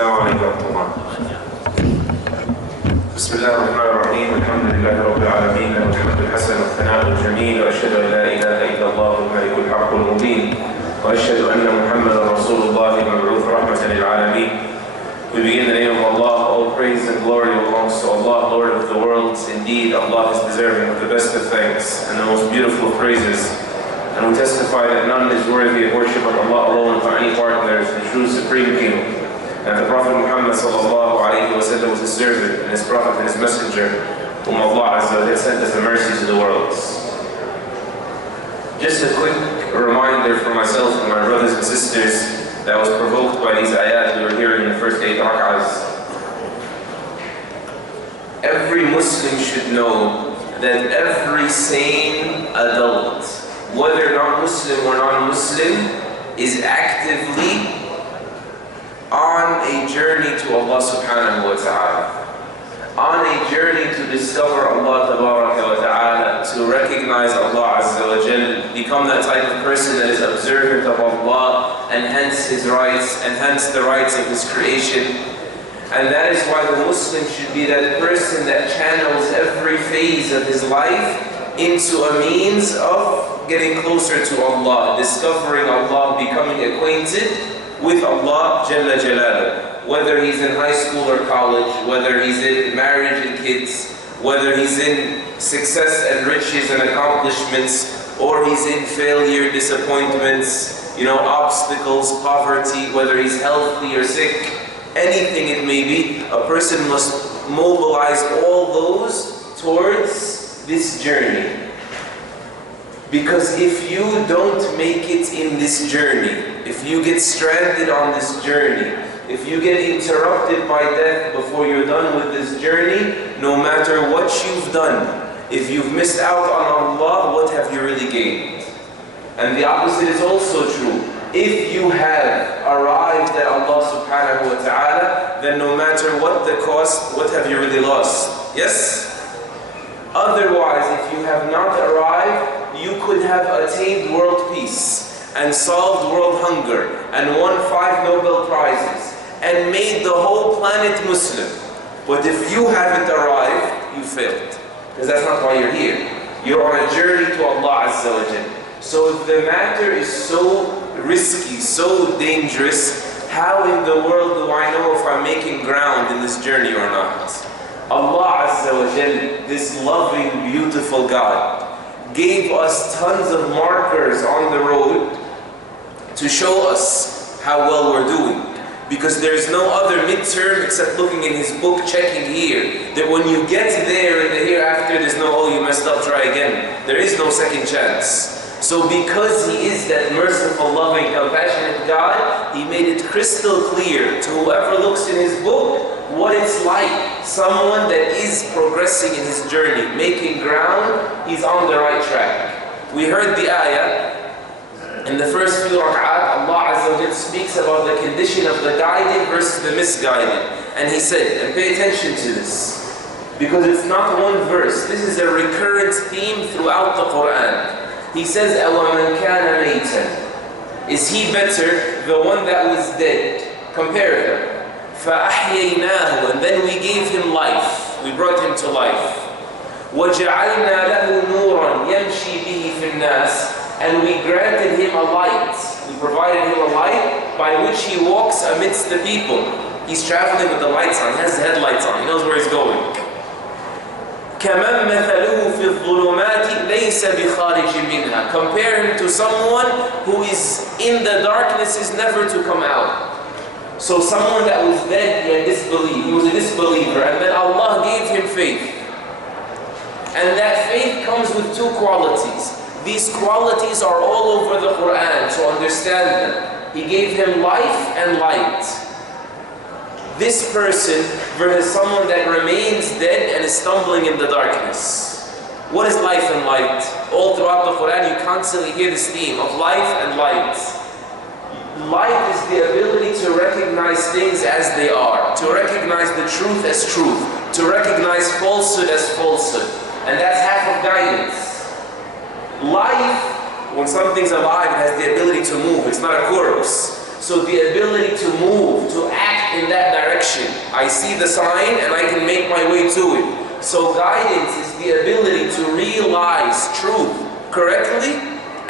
السلام عليكم ورحمة الله. بسم الله الرحمن الرحيم. الحمد لله رب العالمين، له الحمد الحسن والثناء الجميل، وأشهد أن لا إله إلا الله الملك الحق المبين، وأشهد أن محمدا رسول الله المبعوث رحمة للعالمين. We begin in the name of Allah. All praise and glory belongs to Allah, Lord of the worlds. Indeed, Allah is deserving of the best of thanks and the most beautiful of praises. And we testify that none is worthy of worship but Allah alone, without any partners, the true supreme king. And the Prophet Muhammad sallallahu alayhi wa sallam was his servant and his prophet and his messenger, whom Allah Azza wa Jalla sent as a mercy to the worlds. Just a quick reminder for myself and my brothers and sisters that was provoked by these ayat we were hearing in the first 8 rak'ahs. Every Muslim should know that every sane adult, whether non-Muslim or non-Muslim, is actively on a journey to Allah subhanahu wa ta'ala. On a journey to discover Allah tabaraka wa ta'ala, to recognize Allah azza wa jal, become that type of person that is observant of Allah, and hence His rights, and hence the rights of His creation. And that is why the Muslim should be that person that channels every phase of his life into a means of getting closer to Allah, discovering Allah, becoming acquainted with Allah Jalla Jalaluhu. Whether he's in high school or college, whether he's in marriage and kids, whether he's in success and riches and accomplishments, or he's in failure, disappointments, obstacles, poverty, whether he's healthy or sick, anything it may be, a person must mobilize all those towards this journey. Because if you don't make it in this journey, if you get stranded on this journey, if you get interrupted by death before you're done with this journey, no matter what you've done, if you've missed out on Allah, what have you really gained? And the opposite is also true. If you have arrived at Allah subhanahu wa ta'ala, then no matter what the cost, what have you really lost? Yes? Otherwise, if you have not arrived, you could have attained world peace and solved world hunger and won 5 Nobel Prizes and made the whole planet Muslim. But if you haven't arrived, you failed. Because that's not why you're here. You're on a journey to Allah Azza wa Jal. So if the matter is so risky, so dangerous, how in the world do I know if I'm making ground in this journey or not? Allah Azza wa Jal, this loving, beautiful God, gave us tons of markers on the road to show us how well we're doing. Because there's no other midterm except looking in His book, checking here, that when you get there in the hereafter, there's no, oh, you messed up, try again. There is no second chance. So because He is that merciful, loving, compassionate God, He made it crystal clear to whoever looks in His book what it's like. Someone that is progressing in his journey, making ground, he's on the right track. We heard the ayah in the first few rak'at. Allah Azza wa Jalla speaks about the condition of the guided versus the misguided. And He said, and pay attention to this, because it's not one verse, this is a recurrent theme throughout the Quran. He says, أَوَمَنْ كَانَ مَيْتًا, is he better, the one that was dead? Compare them. فَأَحْيَيْنَاهُ, and then we gave him life, we brought him to life. وَجَعَلْنَا لَهُ نُورًا يَمْشِي بِهِ فِي النَّاسِ, and we granted him a light, we provided him a light by which he walks amidst the people. He's traveling with the lights on, he has the headlights on, he knows where he's going. كَمَنْ مَثَلُهُ فِي الظُّلُمَاتِ لَيْسَ بِخَارِجٍ مِنْهَا, compare him to someone who is in the darkness, is never to come out. So someone that was dead, he was a disbeliever, and then Allah gave him faith. And that faith comes with 2 qualities. These qualities are all over the Quran, so understand them. He gave him life and light. This person versus someone that remains dead and is stumbling in the darkness. What is life and light? All throughout the Quran you constantly hear this theme of life and light. Light is the ability to recognize things as they are, to recognize the truth as truth, to recognize falsehood as falsehood. And that's half of guidance. Life, when something's alive, it has the ability to move. It's not a corpse. So the ability to move, to act in that direction. I see the sign and I can make my way to it. So guidance is the ability to realize truth correctly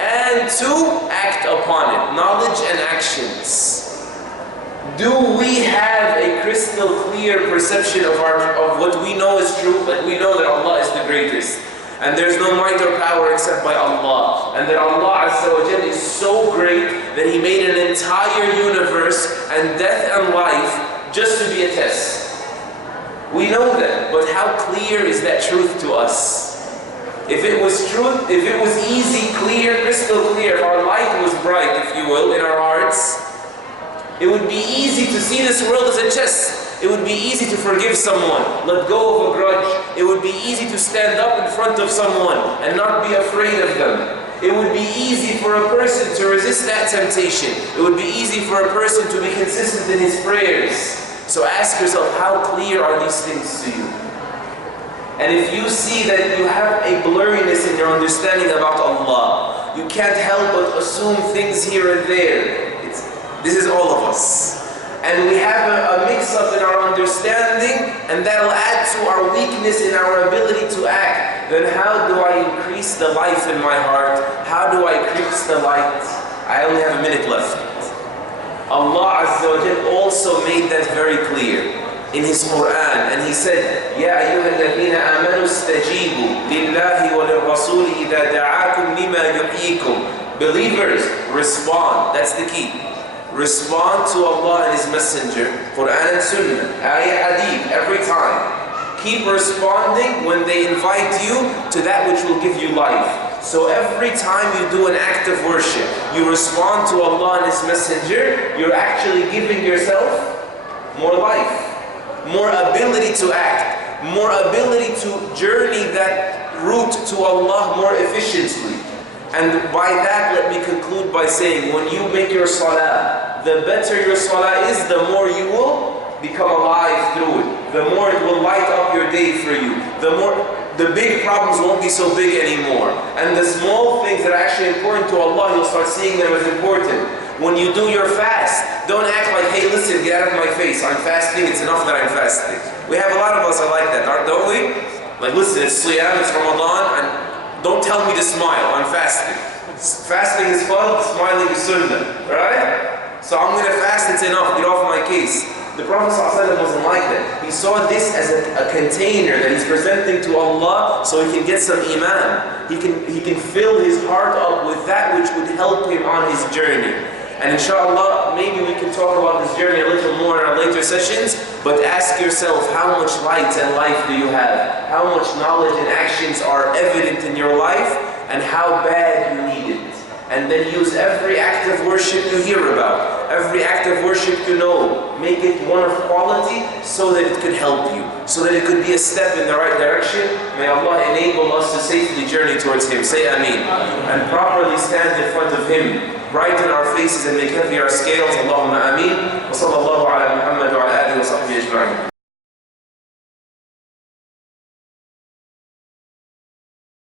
and to act upon it. Knowledge and actions. Do we have a crystal clear perception of what we know is true? Like we know that Allah is the greatest, and there's no might or power except by Allah, and that Allah Azza wa Jalla is so great that He made an entire universe and death and life just to be a test. We know that, but how clear is that truth to us? If it was truth, if it was easy, clear, crystal clear, if our light was bright, if you will, in our hearts, it would be easy to see this world as a chess. It would be easy to forgive someone, let go of a grudge. It would be easy to stand up in front of someone and not be afraid of them. It would be easy for a person to resist that temptation. It would be easy for a person to be consistent in his prayers. So ask yourself, how clear are these things to you? And if you see that you have a blurriness in your understanding about Allah, you can't help but assume things here and there. This is all of us. And we have a mix-up in our understanding, and that'll add to our weakness in our ability to act. Then how do I increase the life in my heart? How do I increase the light? I only have a minute left. Allah Azza wa Jal also made that very clear in His Quran, and He said, يَا أَيُّهَا الَّذِينَ آمَنُوا اسْتَجِيبُوا لِلَّهِ وَلِلرَّسُولِ إِذَا دَعَاكُمْ لِمَا يُحْيِيكُم. Believers, respond. That's the key. Respond to Allah and His Messenger, Quran and Sunnah, ayah, hadith, every time. Keep responding when they invite you to that which will give you life. So every time you do an act of worship, you respond to Allah and His Messenger, you're actually giving yourself more life, more ability to act, more ability to journey that route to Allah more efficiently. And by that, let me conclude by saying, when you make your salah, the better your salah is, the more you will become alive through it. The more it will light up your day for you. The big problems won't be so big anymore. And the small things that are actually important to Allah, you'll start seeing them as important. When you do your fast, don't act like, hey, listen, get out of my face. I'm fasting, it's enough that I'm fasting. We have a lot of us are like that, don't we? Like, listen, it's Siyam, it's Ramadan, and don't tell me to smile, I'm fasting. Fasting is fun, smiling is sunnah, right? So I'm going to fast, it's enough, get off my case. The Prophet ﷺ wasn't like that. He saw this as a container that he's presenting to Allah so he can get some iman. He can fill his heart up with that which would help him on his journey. And inshallah, maybe we can talk about this journey a little more in our later sessions, but ask yourself, how much light and life do you have? How much knowledge and actions are evident in your life, and how bad you need it? And then use every act of worship you hear about, every act of worship you know, make it one of quality so that it could help you, so that it could be a step in the right direction. May Allah enable us to safely journey towards Him. Say Ameen. And properly stand in front of Him, brighten our faces and make heavy our scales. Allahumma Ameen. Wa sallallahu ala Muhammad wa ala alihi wa sahbihi ajma'in.